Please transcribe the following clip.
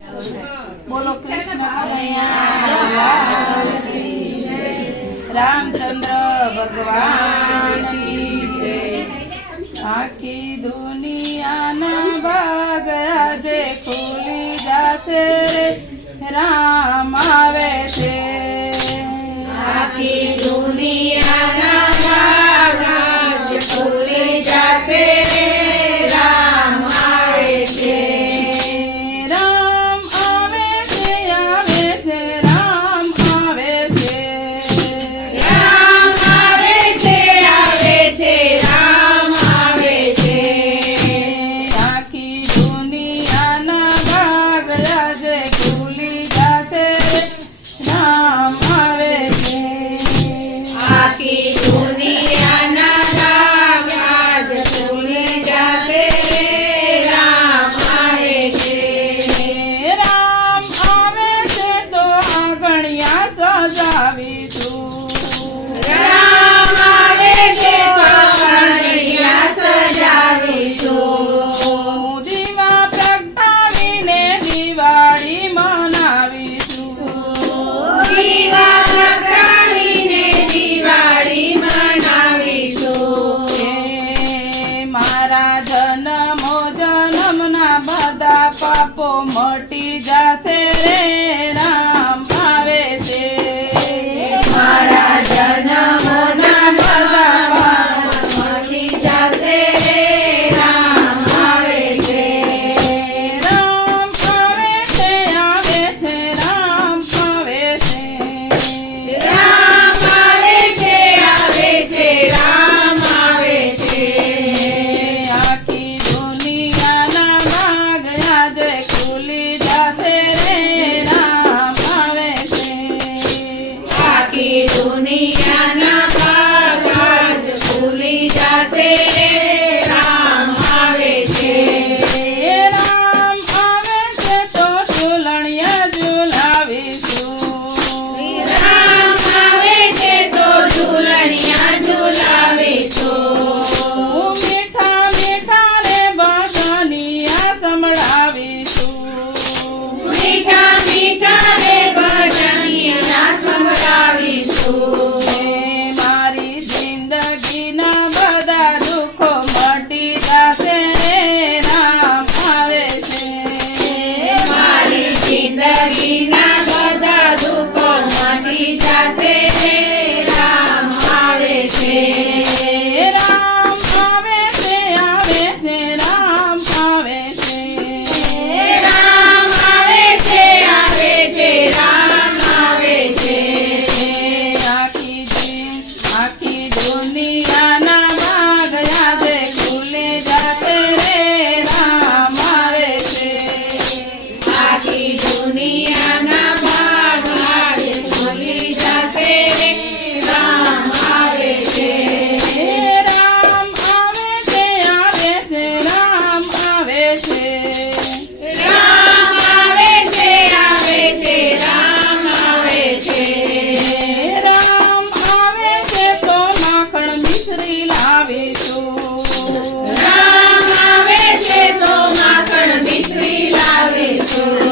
बोलो कृष्ण कन्हैया रामचंद्र भगवान की जय। आखी दुनिया ना भाग्या जे खुली जाते राम आवे छे। आखी दुनिया ना भाग्या जे खुली जाते राम आवे छे। राम आवे छे आवे छे राम आवे छे। राम आवे छे आवे छे राम आवे छे। आखी दुनिया ना भाग्या जे खुली जाते राम आवे छे। आखी दुनिया ना भाग्या जे खुली जाते राम आवे छे। राम आवे छे तो आंगणिया सजावीशुं। राम आवे छे तो आंगणिया सजावीशुं। દીવા પ્રગટાવીને દિવાળી મનાવીશું। દીવા પ્રગટાવીને દિવાળી મનાવીશું। મારા જન્મો જન્મના બધા પાપો મટી જાશે રે રામ આવે છે। મારા જન્મોના બધા પાપ મટી જાશે રામ આવે છે। રામ આવે છે આવે છે રામ આવે છે। રામ આવે છે આવે છે રામ આવે છે। આખી દુનિયાના ભાગ્યા જે ખુલી જાશે રે રામ આવે છે। આખી દુનિયાના ભાગ્યા જ ખુલી જાશે રામ આવે છે। રામ આવે છે તો ઝૂલણિયા ઝૂલાવીશું। રામ આવે છે તો ઝૂલણિયા ઝૂલાવીશું। મીઠા મીઠા રે બધાનિયા સંભળાવીશું। મીઠા મીઠા રે ભજનિયા સંભળાવીશું। મારી જિંદગીના બધા દુઃખો મટી જાશે રે રામ આવે છે। મારી જિંદગીના બધા દુઃખો મટી જાશે રામ આવે છે। રામ આવે છે આવે છે રામ આવે છે। રામ આવે છે આવે છે રામ આવે છે। આખી દુનિયાના ભાગ્યા જે ખુલે જાતે રે રામ આવે છે। આખી દુનિયાના ભાગ્યા જે ખુલી જાશે રામ આવે છે। રામ આવે છે આવે છે રામ આવે છે। રામ આવે છે આવે છે રામ આવે છે। રામ આવે છે તો માખણ મિશ્રી લાવીશું। રામ આવે છે તો માખણ મિશ્રી લાવીશું।